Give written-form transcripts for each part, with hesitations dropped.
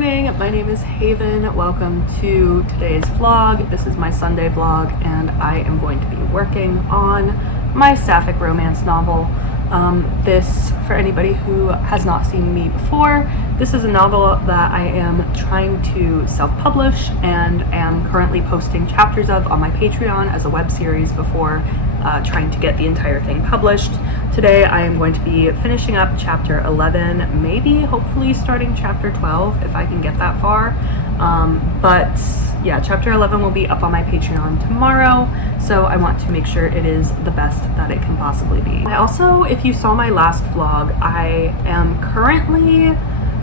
morning, my name is Haven. Welcome to today's vlog. This is my Sunday vlog and I am going to be working on my sapphic romance novel. This, for anybody who has not seen me before, this is a novel that I am trying to self-publish and am currently posting chapters of on my Patreon as a web series before trying to get the entire thing published. Today I am going to be finishing up chapter 11, maybe hopefully starting chapter 12 if I can get that far. But yeah, chapter 11 will be up on my Patreon tomorrow, so I want to make sure it is the best that it can possibly be. I also, if you saw my last vlog, I am currently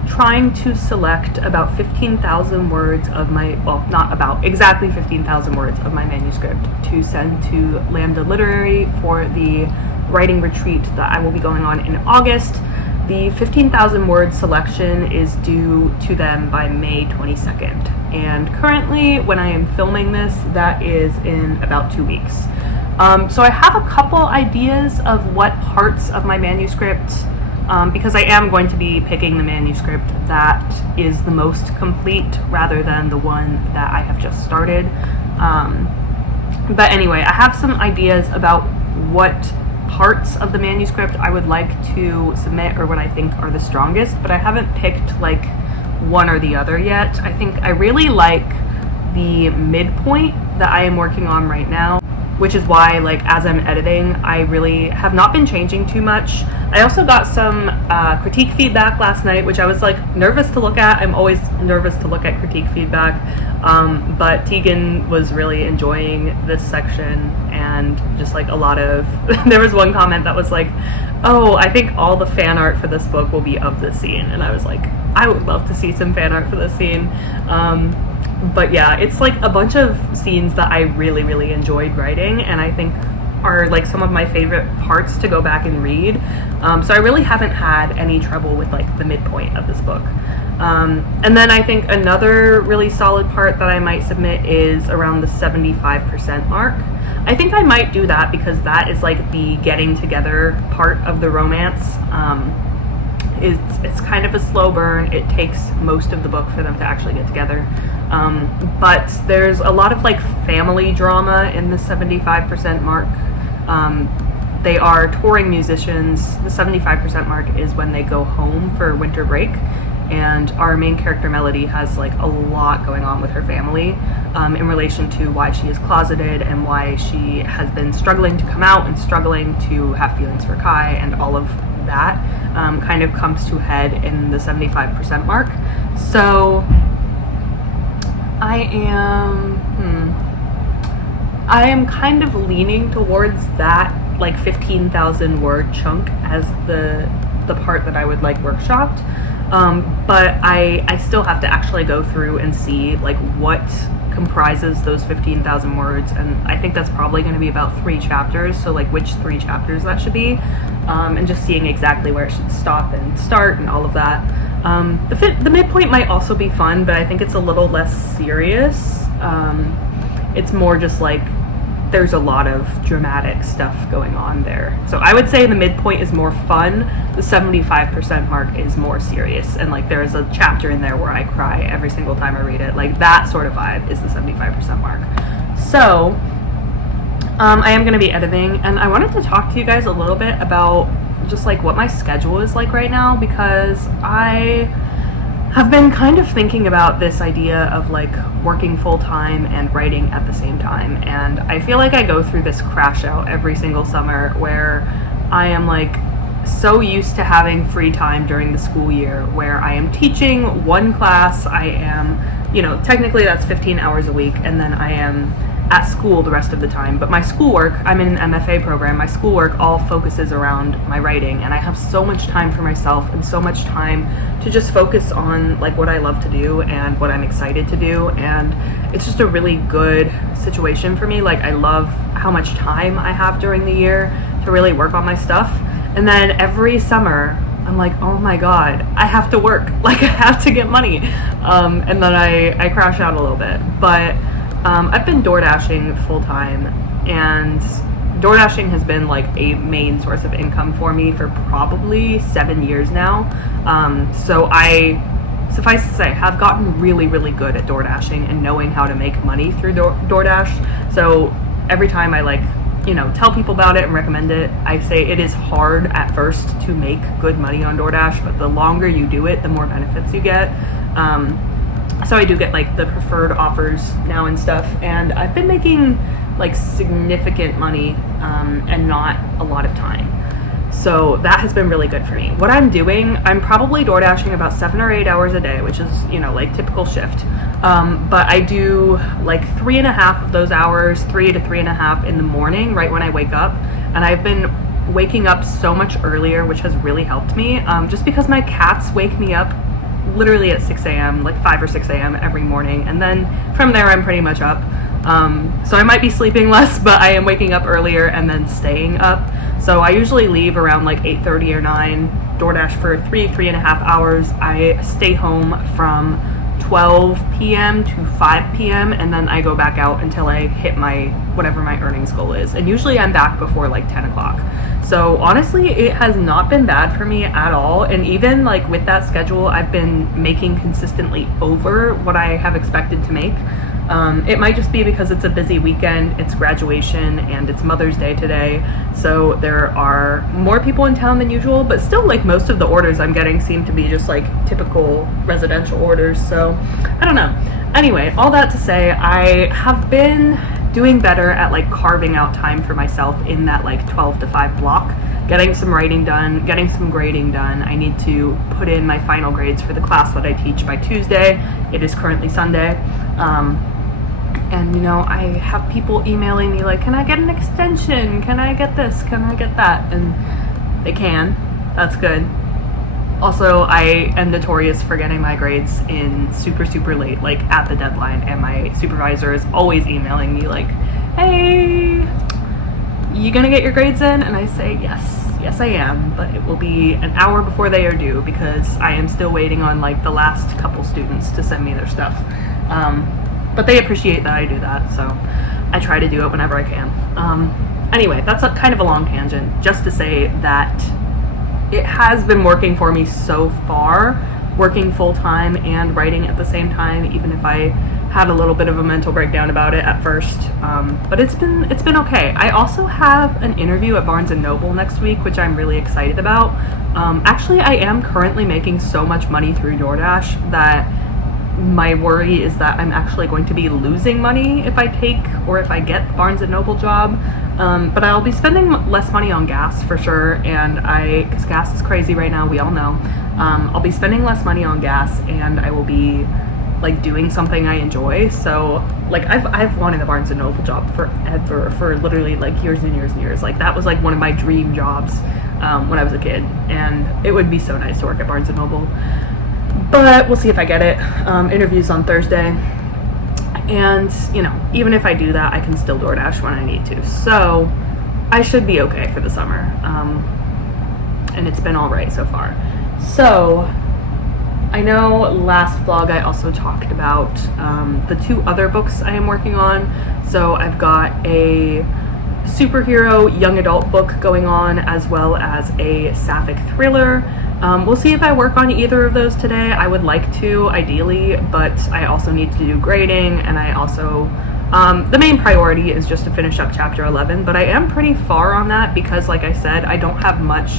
trying to select about 15,000 words of my, well, not about, exactly 15,000 words of my manuscript to send to Lambda Literary for the writing retreat that I will be going on in August. The 15,000 word selection is due to them by May 22nd. And currently, when I am filming this, that is in about 2 weeks. So I have a couple ideas of what parts of my manuscript, because I am going to be picking the manuscript that is the most complete rather than the one that I have just started. But anyway, I have some ideas about what parts of the manuscript I would like to submit or what I think are the strongest, but I haven't picked like one or the other yet. I think I really like the midpoint that I am working on right now, which is why, like, as I'm editing, I really have not been changing too much. I also got some critique feedback last night, which I was like nervous to look at. I'm always nervous to look at critique feedback, but Tegan was really enjoying this section, and just like a lot of there was one comment that was like, oh, I think all the fan art for this book will be of this scene, and I was like, I would love to see some fan art for this scene. But yeah, it's like a bunch of scenes that I really enjoyed writing, and I think are like some of my favorite parts to go back and read. So I really haven't had any trouble with like the midpoint of this book. And then I think another really solid part that I might submit is around the 75% mark. I think I might do that because that is like the getting together part of the romance. It's kind of a slow burn. It takes most of the book for them to actually get together. But there's a lot of like family drama in the 75% mark. They are touring musicians. The 75% mark is when they go home for winter break, and our main character Melody has like a lot going on with her family in relation to why she is closeted and why she has been struggling to come out and struggling to have feelings for Kai, and all of that kind of comes to a head in the 75% mark. So I am kind of leaning towards that like 15,000 word chunk as the part that I would like workshopped, but I still have to actually go through and see like what comprises those 15,000 words, and I think that's probably going to be about 3 chapters, so like which 3 chapters that should be, and just seeing exactly where it should stop and start and all of that. The midpoint might also be fun, but I think it's a little less serious. It's more just like there's a lot of dramatic stuff going on there. So I would say the midpoint is more fun. The 75% mark is more serious, and like there's a chapter in there where I cry every single time I read it. Like that sort of vibe is the 75% mark. So I am going to be editing, and I wanted to talk to you guys a little bit about just like what my schedule is like right now, because I have been kind of thinking about this idea of like working full-time and writing at the same time, and I feel like I go through this crash out every single summer where I am like so used to having free time during the school year where I am teaching one class. I am, you know, technically that's 15 hours a week, and then I am at school the rest of the time. But my schoolwork, I'm in an MFA program, my schoolwork all focuses around my writing, and I have so much time for myself and so much time to just focus on like what I love to do and what I'm excited to do, and it's just a really good situation for me. Like I love how much time I have during the year to really work on my stuff, and then every summer I'm like, oh my god, I have to work, like I have to get money, and then I crash out a little bit. But I've been door dashing full time, and door dashing has been like a main source of income for me for probably 7 years now. So I suffice to say, have gotten really, really good at door dashing and knowing how to make money through DoorDash. So every time I tell people about it and recommend it, I say it is hard at first to make good money on DoorDash, but the longer you do it, the more benefits you get. So I do get the preferred offers now and stuff, and I've been making significant money and not a lot of time. So that has been really good for me. What I'm doing, I'm probably door dashing about 7 or 8 hours a day, which is, typical shift. But I do 3.5 of those hours, 3 to 3.5 in the morning, right when I wake up. And I've been waking up so much earlier, which has really helped me, just because my cats wake me up literally at 6 a.m., 5 or 6 a.m. every morning. And then from there, I'm pretty much up. So I might be sleeping less, but I am waking up earlier and then staying up. So I usually leave around 8:30 or 9, DoorDash for 3.5 hours. I stay home from 12 p.m. to 5 p.m. and then I go back out until I hit whatever my earnings goal is. And usually I'm back before 10 o'clock. So honestly, it has not been bad for me at all. And even with that schedule, I've been making consistently over what I have expected to make. It might just be because it's a busy weekend, it's graduation, and it's Mother's Day today, so there are more people in town than usual, but still most of the orders I'm getting seem to be just typical residential orders, so I don't know. Anyway, all that to say, I have been doing better at carving out time for myself in that 12 to 5 block, getting some writing done, getting some grading done. I need to put in my final grades for the class that I teach by Tuesday. It is currently Sunday. And I have people emailing me can I get an extension? Can I get this? Can I get that? And they can. That's good. Also, I am notorious for getting my grades in super, super late, at the deadline. And my supervisor is always emailing me hey, you gonna get your grades in? And I say, yes I am. But it will be an hour before they are due because I am still waiting on the last couple students to send me their stuff. But they appreciate that I do that, so I try to do it whenever I can. Anyway, that's kind of a long tangent, just to say that it has been working for me so far, working full-time and writing at the same time, even if I had a little bit of a mental breakdown about it at first. But it's been okay. I also have an interview at Barnes & Noble next week, which I'm really excited about. Actually, I am currently making so much money through DoorDash that my worry is that I'm actually going to be losing money if I get the Barnes & Noble job. But I'll be spending less money on gas for sure, and because gas is crazy right now, we all know. I'll be spending less money on gas, and I will be doing something I enjoy. So I've wanted a Barnes & Noble job forever, for literally years and years and years. That was one of my dream jobs when I was a kid, and it would be so nice to work at Barnes & Noble. But we'll see if I get it. Interviews on Thursday. And, even if I do that, I can still DoorDash when I need to. So I should be okay for the summer. And it's been all right so far. So I know last vlog I also talked about the 2 other books I am working on. So I've got a superhero young adult book going on, as well as a sapphic thriller. We'll see if I work on either of those today. I would like to, ideally, but I also need to do grading, and I also, the main priority is just to finish up chapter 11, but I am pretty far on that because, like I said, I don't have much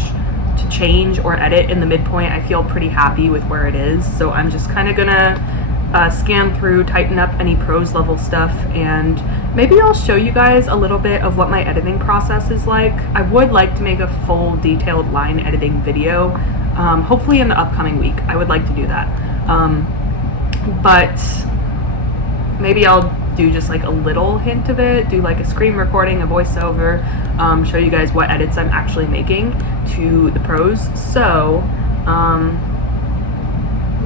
to change or edit in the midpoint. I feel pretty happy with where it is, so I'm just kind of gonna scan through, tighten up any prose level stuff, and maybe I'll show you guys a little bit of what my editing process is like. I would like to make a full detailed line editing video, hopefully in the upcoming week. I would like to do that. But maybe I'll do just a little hint of it, do a screen recording, a voiceover, show you guys what edits I'm actually making to the prose. So,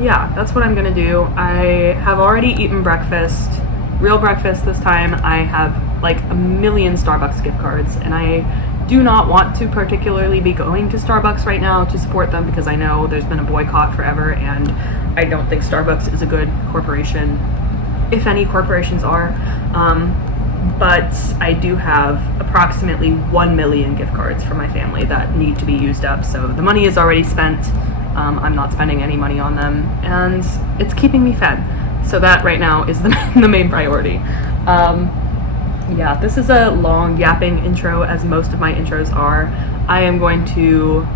yeah, that's what I'm gonna do. I have already eaten breakfast, real breakfast this time. I have a million Starbucks gift cards, and I do not want to particularly be going to Starbucks right now to support them because I know there's been a boycott forever, and I don't think Starbucks is a good corporation, if any corporations are. But I do have approximately 1 million gift cards for my family that need to be used up, so the money is already spent. I'm not spending any money on them, and it's keeping me fed. So that right now is the main priority. Yeah, this is a long yapping intro, as most of my intros are. I am going to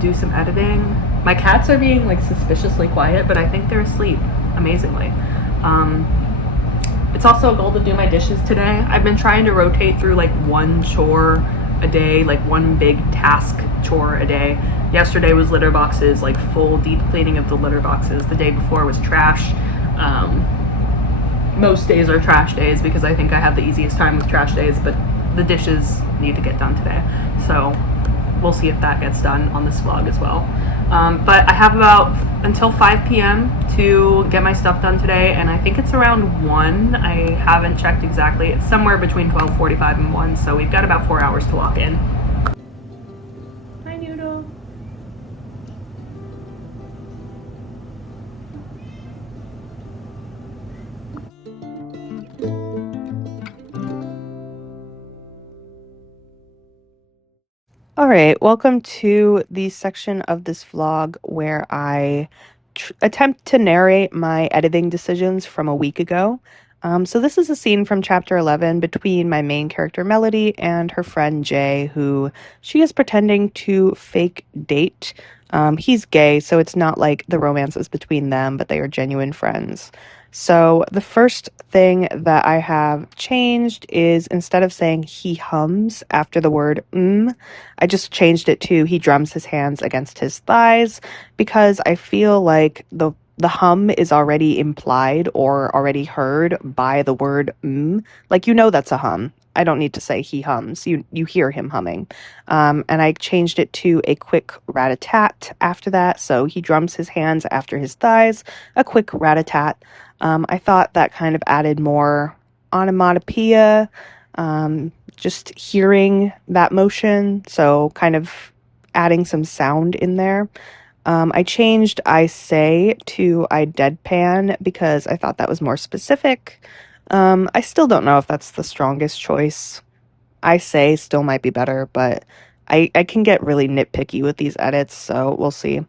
do some editing. My cats are being like suspiciously quiet, but I think they're asleep, amazingly. It's also a goal to do my dishes today. I've been trying to rotate through like one chore a day, like one big task chore a day. Yesterday was litter boxes, like full deep cleaning of the litter boxes. The day before was trash. Most days are trash days because I think I have the easiest time with trash days, but the dishes need to get done today. So we'll see if that gets done on this vlog as well. But I have about until 5 p.m. to get my stuff done today, and I think it's around 1. I haven't checked exactly. It's somewhere between 12:45 and 1, so we've got about 4 hours to lock in. Hi, Noodle. Alright, welcome to the section of this vlog where I attempt to narrate my editing decisions from a week ago. So this is a scene from chapter 11 between my main character Melody and her friend Jay, who she is pretending to fake date. He's gay, so it's not like the romance is between them, but they are genuine friends. So the first thing that I have changed is instead of saying he hums after the word I just changed it to he drums his hands against his thighs, because I feel like the hum is already implied or already heard by the word like, you know, that's a hum. I don't need to say he hums. You hear him humming. And I changed it to a quick rat-a-tat after that. So he drums his hands after his thighs, a quick rat-a-tat. I thought that kind of added more onomatopoeia, just hearing that motion, so kind of adding some sound in there. I changed I say to I deadpan because I thought that was more specific. I still don't know if that's the strongest choice. I say still might be better, but I can get really nitpicky with these edits, so we'll see.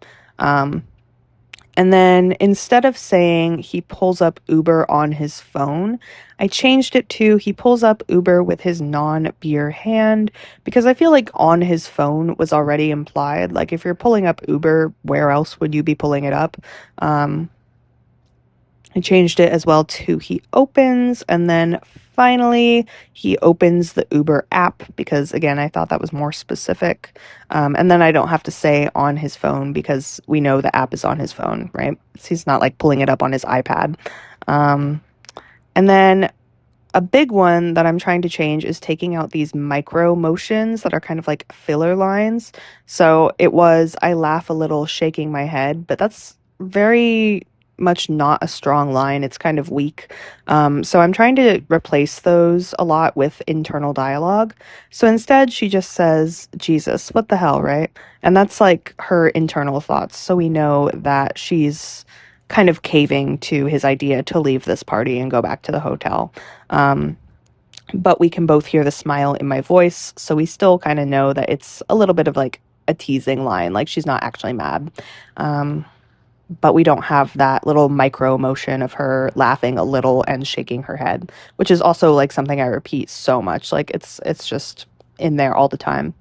And then instead of saying he pulls up Uber on his phone, I changed it to he pulls up Uber with his non-beer hand, because I feel like on his phone was already implied. Like, if you're pulling up Uber, where else would you be pulling it up? I changed it as well to he opens, and then finally he opens the Uber app, because again, I thought that was more specific. And then I don't have to say on his phone because we know the app is on his phone, right? So he's not like pulling it up on his iPad. And then a big one that I'm trying to change is taking out these micro motions that are kind of like filler lines. So it was, I laugh a little shaking my head, but that's very much not a strong line. It's kind of weak. So I'm trying to replace those a lot with internal dialogue. So instead she just says, Jesus, what the hell, right? And that's like her internal thoughts. So we know that she's kind of caving to his idea to leave this party and go back to the hotel. But we can both hear the smile in my voice, so we still kind of know that it's a little bit of like a teasing line, like she's not actually mad. But we don't have that little micro motion of her laughing a little and shaking her head, which is also like something I repeat so much. Like, it's just in there all the time.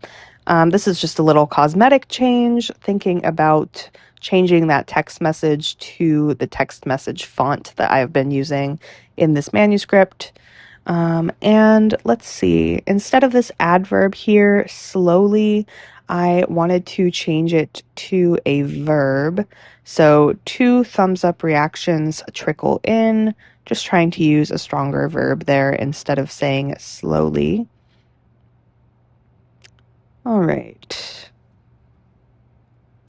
This is just a little cosmetic change, thinking about changing that text message to the text message font that I've been using in this manuscript. And let's see, instead of this adverb here, slowly, I wanted to change it to a verb. So 2 thumbs up reactions trickle in, just trying to use a stronger verb there instead of saying slowly. All right.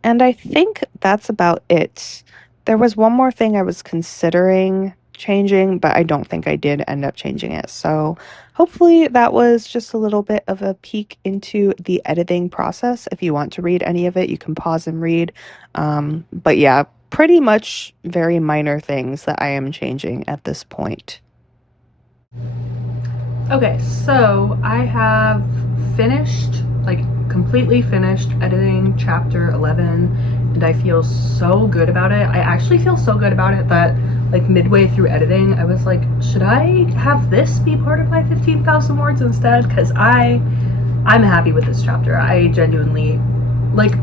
And I think that's about it. There was one more thing I was considering changing, but I don't think I did end up changing it. So hopefully that was just a little bit of a peek into the editing process. If you want to read any of it, you can pause and read. But yeah, pretty much very minor things that I am changing at this point. Okay, so I have finished, like completely finished editing chapter 11. and I feel so good about it. I actually feel so good about it that like midway through editing, I was like, should I have this be part of my 15,000 words instead? Because I'm happy with this chapter. I genuinely, like,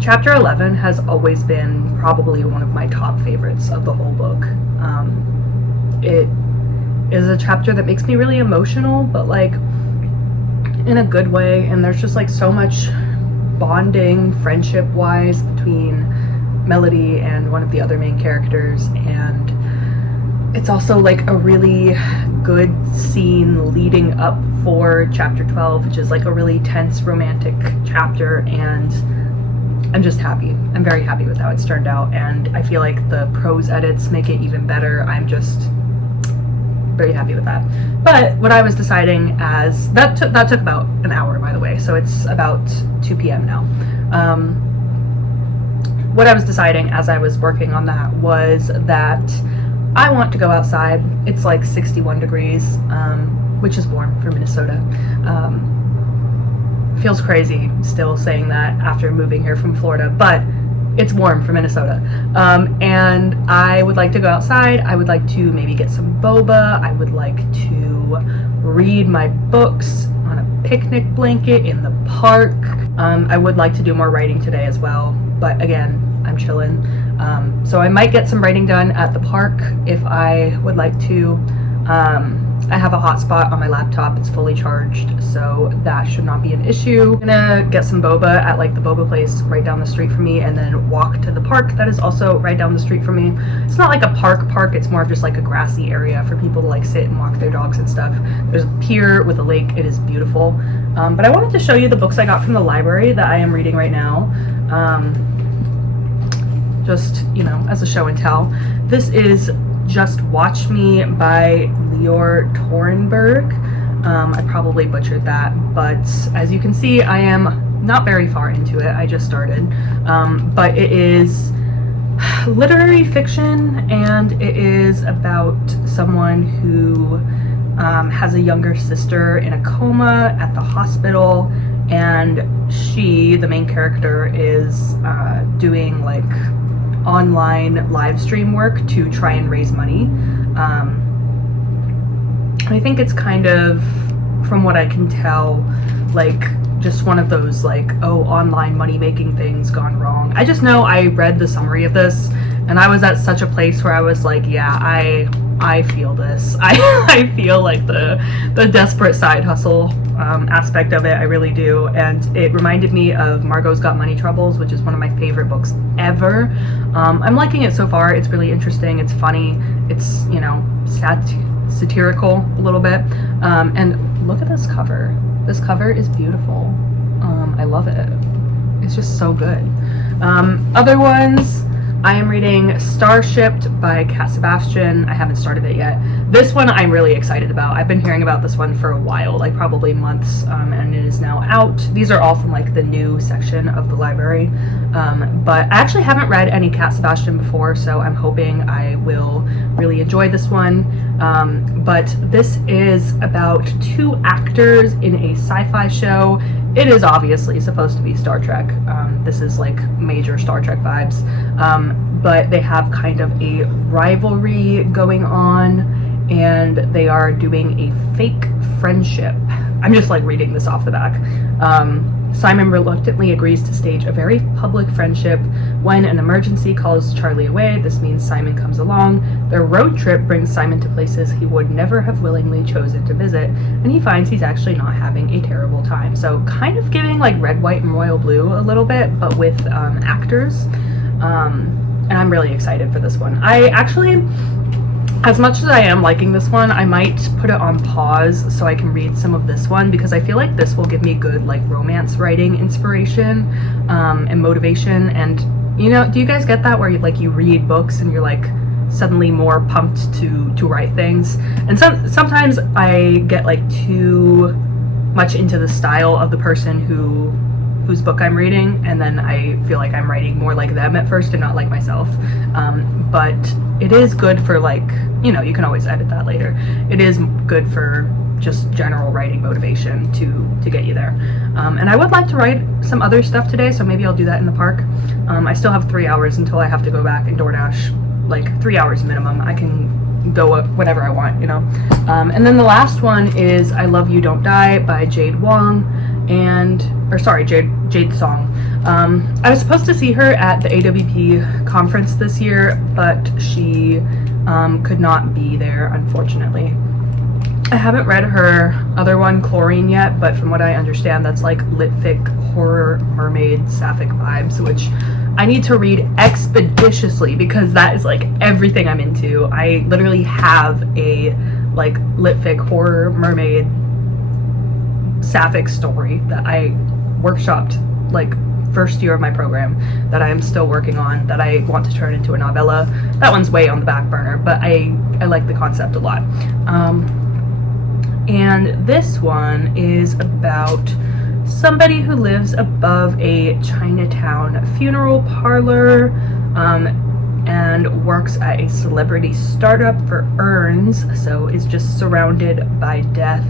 chapter 11 has always been probably one of my top favorites of the whole book. It is a chapter that makes me really emotional, but like in a good way, and there's just like so much bonding friendship wise between Melody and one of the other main characters, and it's also like a really good scene leading up for chapter 12, which is like a really tense romantic chapter, and I'm just happy. I'm very happy with how it's turned out, and I feel like the prose edits make it even better. I'm just very happy with that. But what I was deciding as that took about an hour, by the way, so it's about 2 p.m. now. What I was deciding as I was working on that was that I want to go outside. It's like 61 degrees, which is warm for Minnesota. Feels crazy still saying that after moving here from Florida, but it's warm for Minnesota. And I would like to go outside. I would like to maybe get some boba. I would like to read my books on a picnic blanket in the park. I would like to do more writing today as well, but again, I'm chilling. So I might get some writing done at the park if I would like to. I have a hotspot on my laptop, it's fully charged, so that should not be an issue. I'm gonna get some boba at like the boba place right down the street from me, and then walk to the park that is also right down the street from me. It's not like a park, it's more of just like a grassy area for people to like sit and walk their dogs and stuff. There's a pier with a lake, it is beautiful. But I wanted to show you the books I got from the library that I am reading right now. Just, you know, as a show and tell. This is Just Watch Me by Lior Torenberg. I probably butchered that, but as you can see, I am not very far into it. I just started. But it is literary fiction, and it is about someone who has a younger sister in a coma at the hospital, and she, the main character, is doing like online live stream work to try and raise money. I think it's kind of, from what I can tell, like just one of those like, oh, online money making things gone wrong. I just know I read the summary of this and I was at such a place where I was like, yeah, I feel this. I feel like the desperate side hustle aspect of it. I really do. And it reminded me of Margot's Got Money Troubles, which is one of my favorite books ever. I'm liking it so far. It's really interesting. It's funny. It's, you know, satirical a little bit. And look at this cover. This cover is beautiful. I love it. It's just so good. Other ones, I am reading Starshipped by Cat Sebastian. I haven't started it yet. This one I'm really excited about. I've been hearing about this one for a while, like probably months, and it is now out. These are all from like the new section of the library. But I actually haven't read any Cat Sebastian before, so I'm hoping I will really enjoy this one. But this is about two actors in a sci-fi show. It is obviously supposed to be Star Trek. This is like major Star Trek vibes. But they have kind of a rivalry going on, and they are doing a fake friendship. I'm just like reading this off the back. Simon reluctantly agrees to stage a very public friendship. When an emergency calls Charlie away, this means Simon comes along. Their road trip brings Simon to places he would never have willingly chosen to visit, and he finds he's actually not having a terrible time. So kind of giving like Red, White, and Royal Blue a little bit, but with actors. And I'm really excited for this one. I actually, as much as I am liking this one, I might put it on pause so I can read some of this one, because I feel like this will give me good like romance writing inspiration and motivation. And you know, do you guys get that where you read books and you're like suddenly more pumped to write things? And sometimes I get like too much into the style of the person whose book I'm reading, and then I feel like I'm writing more like them at first and not like myself. But it is good for like, you know, you can always edit that later. It is good for just general writing motivation to get you there. And I would like to write some other stuff today, so maybe I'll do that in the park. I still have 3 hours until I have to go back and DoorDash, like 3 hours minimum. I can go whenever I want, you know. And then the last one is I Love You Don't Die by Jade Song. I was supposed to see her at the AWP conference this year, but she could not be there, unfortunately. I haven't read her other one, Chlorine, yet, but from what I understand, that's like lit-fic, horror, mermaid, sapphic vibes, which I need to read expeditiously because that is like everything I'm into. I literally have a like lit-fic, horror, mermaid, sapphic story that I workshopped like first year of my program that I am still working on, that I want to turn into a novella. That one's way on the back burner, but I like the concept a lot. And this one is about somebody who lives above a Chinatown funeral parlor and works at a celebrity startup for urns, so is just surrounded by death,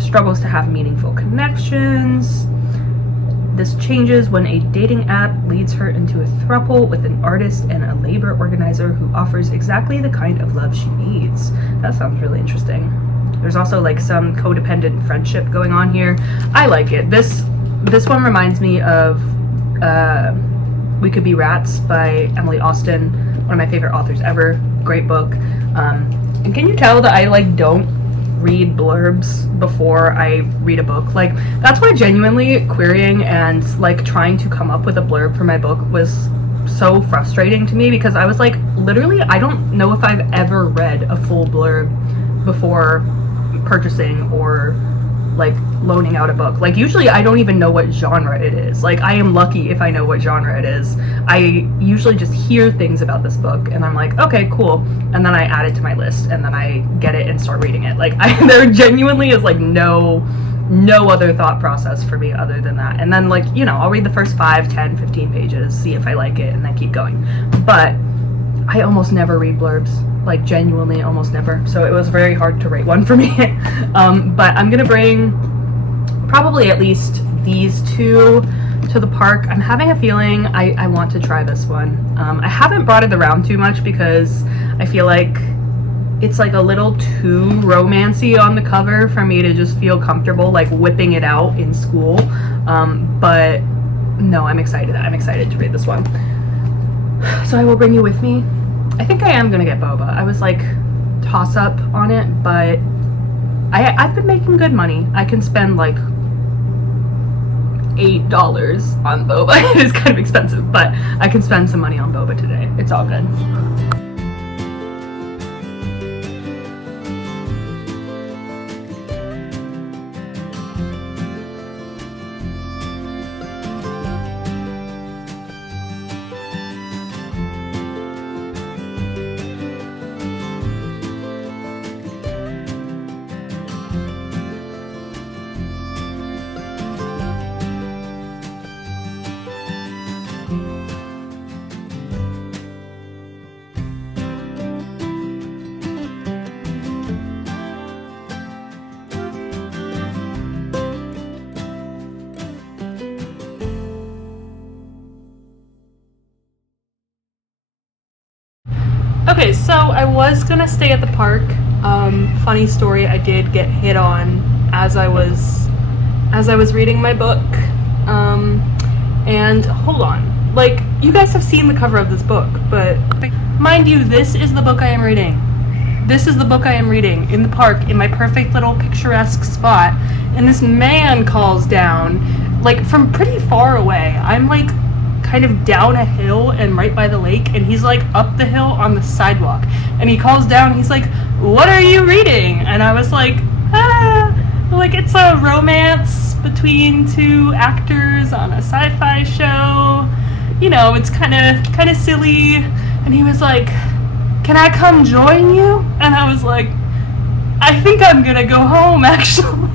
struggles to have meaningful connections. This changes when a dating app leads her into a throuple with an artist and a labor organizer who offers exactly the kind of love she needs. That sounds really interesting. There's also like some codependent friendship going on here. I like it. This one reminds me of We Could Be Rats by Emily Austen, one of my favorite authors ever. Great book. And can you tell that I like don't read blurbs before I read a book? Like, that's why genuinely querying and like trying to come up with a blurb for my book was so frustrating to me, because I was like, literally, I don't know if I've ever read a full blurb before purchasing or like loaning out a book. Like, usually I don't even know what genre it is. Like, I am lucky if I know what genre it is. I usually just hear things about this book and I'm like, okay, cool, and then I add it to my list and then I get it and start reading it. Like, there genuinely is like no other thought process for me other than that. And then, like, you know, I'll read the first 5, 10, 15 pages, see if I like it, and then keep going. But I almost never read blurbs, like genuinely almost never, so it was very hard to rate one for me. But I'm gonna bring probably at least these two to the park. I'm having a feeling I want to try this one. I haven't brought it around too much because I feel like it's like a little too romancy on the cover for me to just feel comfortable like whipping it out in school. But no, I'm excited to read this one. So I will bring you with me. I think I am gonna get boba. I was like toss up on it, but I've been making good money. I can spend like $8 on boba. It is kind of expensive, but I can spend some money on boba today. It's all good. Okay, so I was gonna stay at the park. Funny story, I did get hit on as I was reading my book. And hold on, like, you guys have seen the cover of this book, but mind you, this is the book I am reading. This is the book I am reading in the park, in my perfect little picturesque spot, and this man calls down, like, from pretty far away. I'm like kind of down a hill and right by the lake, and he's like up the hill on the sidewalk, and he calls down, he's like, "What are you reading?" And I was like, like, it's a romance between two actors on a sci-fi show, you know, it's kind of silly. And he was like, "Can I come join you?" And I was like, I think I'm gonna go home, actually.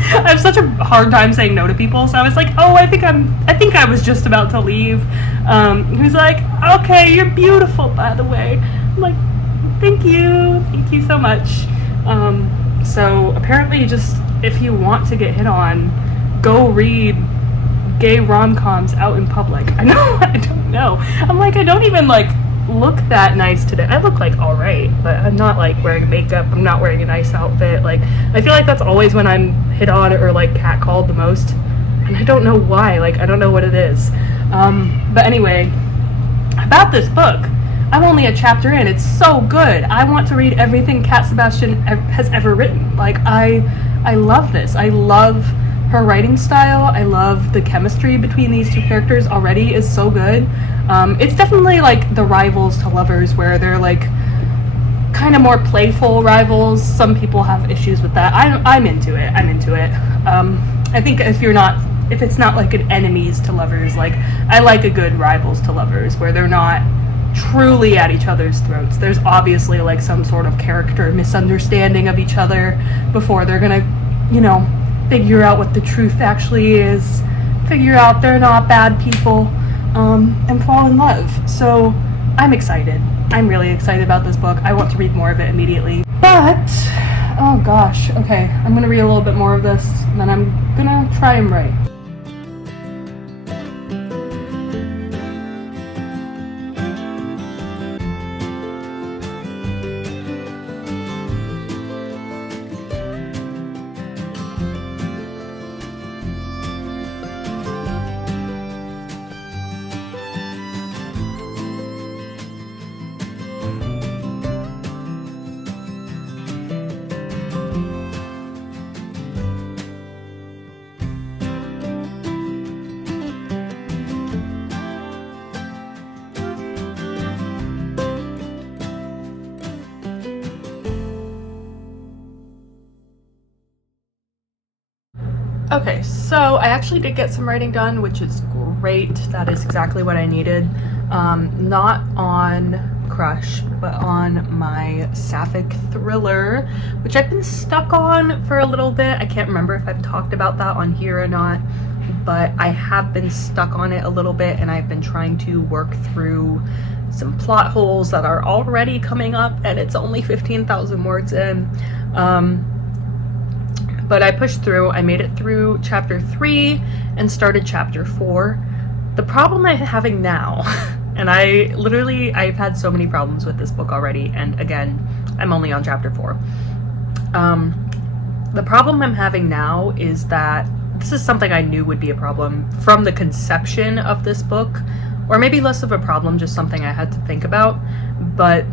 I have such a hard time saying no to people, so I was like, oh, I think I was just about to leave. He was like, "Okay, you're beautiful, by the way." I'm like, thank you so much. So apparently, just if you want to get hit on, go read gay rom-coms out in public. I know, I don't know. I'm like, I don't even like look that nice today. I look like all right, but I'm not like wearing makeup. I'm not wearing a nice outfit. Like, I feel like that's always when I'm hit on or like catcalled the most, and I don't know why. Like, I don't know what it is. But anyway, about this book, I'm only a chapter in. It's so good. I want to read everything Cat Sebastian has ever written. Like, I love this. I love her writing style. I love the chemistry between these two characters already is so good. It's definitely like the rivals to lovers, where they're like kind of more playful rivals. Some people have issues with that. I'm into it. I think if it's not like an enemies to lovers, like, I like a good rivals to lovers where they're not truly at each other's throats. There's obviously like some sort of character misunderstanding of each other before they're gonna, figure out what the truth actually is, figure out they're not bad people, and fall in love. So I'm excited. I'm really excited about this book. I want to read more of it immediately. But, oh gosh, okay, I'm gonna read a little bit more of this, and then I'm gonna try and write. Okay, so I actually did get some writing done, which is great. That is exactly what I needed. Not on Crush, but on my sapphic thriller, which I've been stuck on for a little bit. I can't remember if I've talked about that on here or not, but I have been stuck on it a little bit, and I've been trying to work through some plot holes that are already coming up, and it's only 15,000 words in. But I pushed through. I made it through chapter 3 and started chapter 4. The problem I'm having now, and I've had so many problems with this book already, and again, I'm only on chapter 4. The problem I'm having now is that this is something I knew would be a problem from the conception of this book, or maybe less of a problem, just something I had to think about. But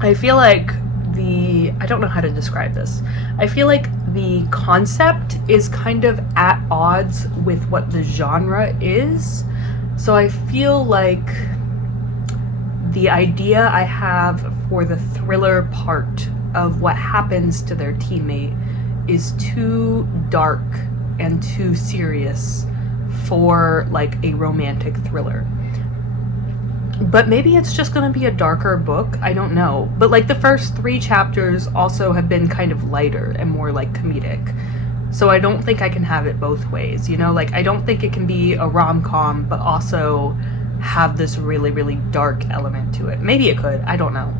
I feel like I don't know how to describe this. I feel like the concept is kind of at odds with what the genre is. So I feel like the idea I have for the thriller part of what happens to their teammate is too dark and too serious for like a romantic thriller. But maybe it's just going to be a darker book. I don't know. But like the first 3 chapters also have been kind of lighter and more like comedic. So I don't think I can have it both ways, Like, I don't think it can be a rom-com but also have this really, really dark element to it. Maybe it could. I don't know.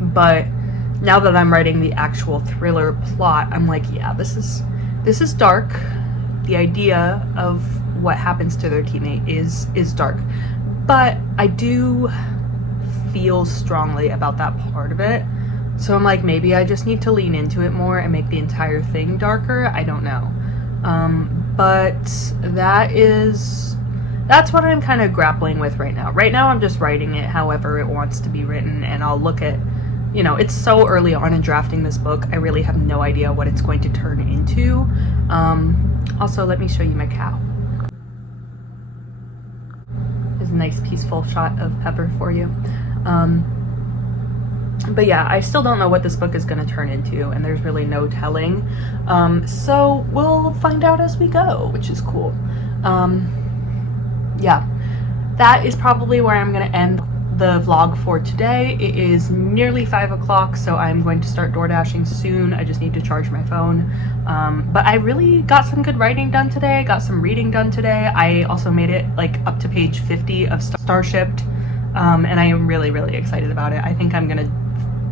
But now that I'm writing the actual thriller plot, I'm like, yeah, this is dark. The idea of what happens to their teammate is dark. But I do feel strongly about that part of it. So I'm like, maybe I just need to lean into it more and make the entire thing darker. I don't know. But that's what I'm kind of grappling with right now. Right now I'm just writing it however it wants to be written, and I'll look at, it's so early on in drafting this book. I really have no idea what it's going to turn into. Also, let me show you my cow. A nice peaceful shot of Pepper for you. But yeah, I still don't know what this book is going to turn into, and there's really no telling. So we'll find out as we go, which is cool. Yeah, that is probably where I'm going to end the vlog for today. It is nearly 5 o'clock, so I'm going to start door dashing soon. I just need to charge my phone. But I really got some good writing done today, got some reading done today. I also made it like up to page 50 of Starshipped, and I am really, really excited about it. I think I'm gonna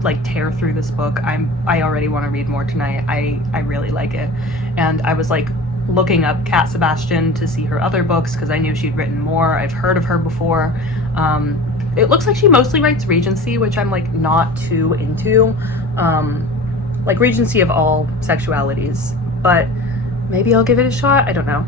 like tear through this book. I already want to read more tonight. I really like it. And I was like looking up Cat Sebastian to see her other books because I knew she'd written more. I've heard of her before. It looks like she mostly writes Regency, which I'm like not too into. Like Regency of all sexualities, but maybe I'll give it a shot. I don't know.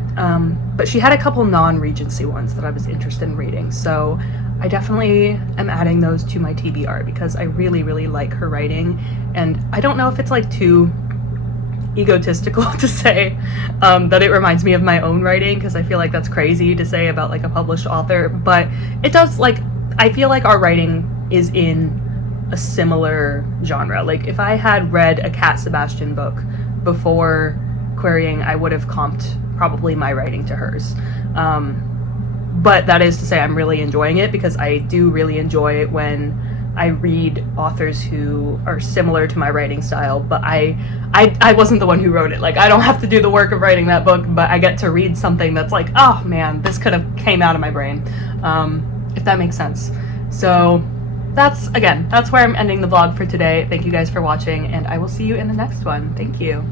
But she had a couple non-Regency ones that I was interested in reading, so I definitely am adding those to my TBR because I really, really like her writing. And I don't know if it's like too egotistical to say that it reminds me of my own writing, because I feel like that's crazy to say about like a published author, but it does. Like, I feel like our writing is in a similar genre. Like if I had read a Cat Sebastian book before querying, I would have comped probably my writing to hers. But that is to say, I'm really enjoying it because I do really enjoy it when I read authors who are similar to my writing style, but I wasn't the one who wrote it. Like, I don't have to do the work of writing that book, but I get to read something that's like, oh man, this could have came out of my brain, if that makes sense. So that's where I'm ending the vlog for today. Thank you guys for watching, and I will see you in the next one. Thank you.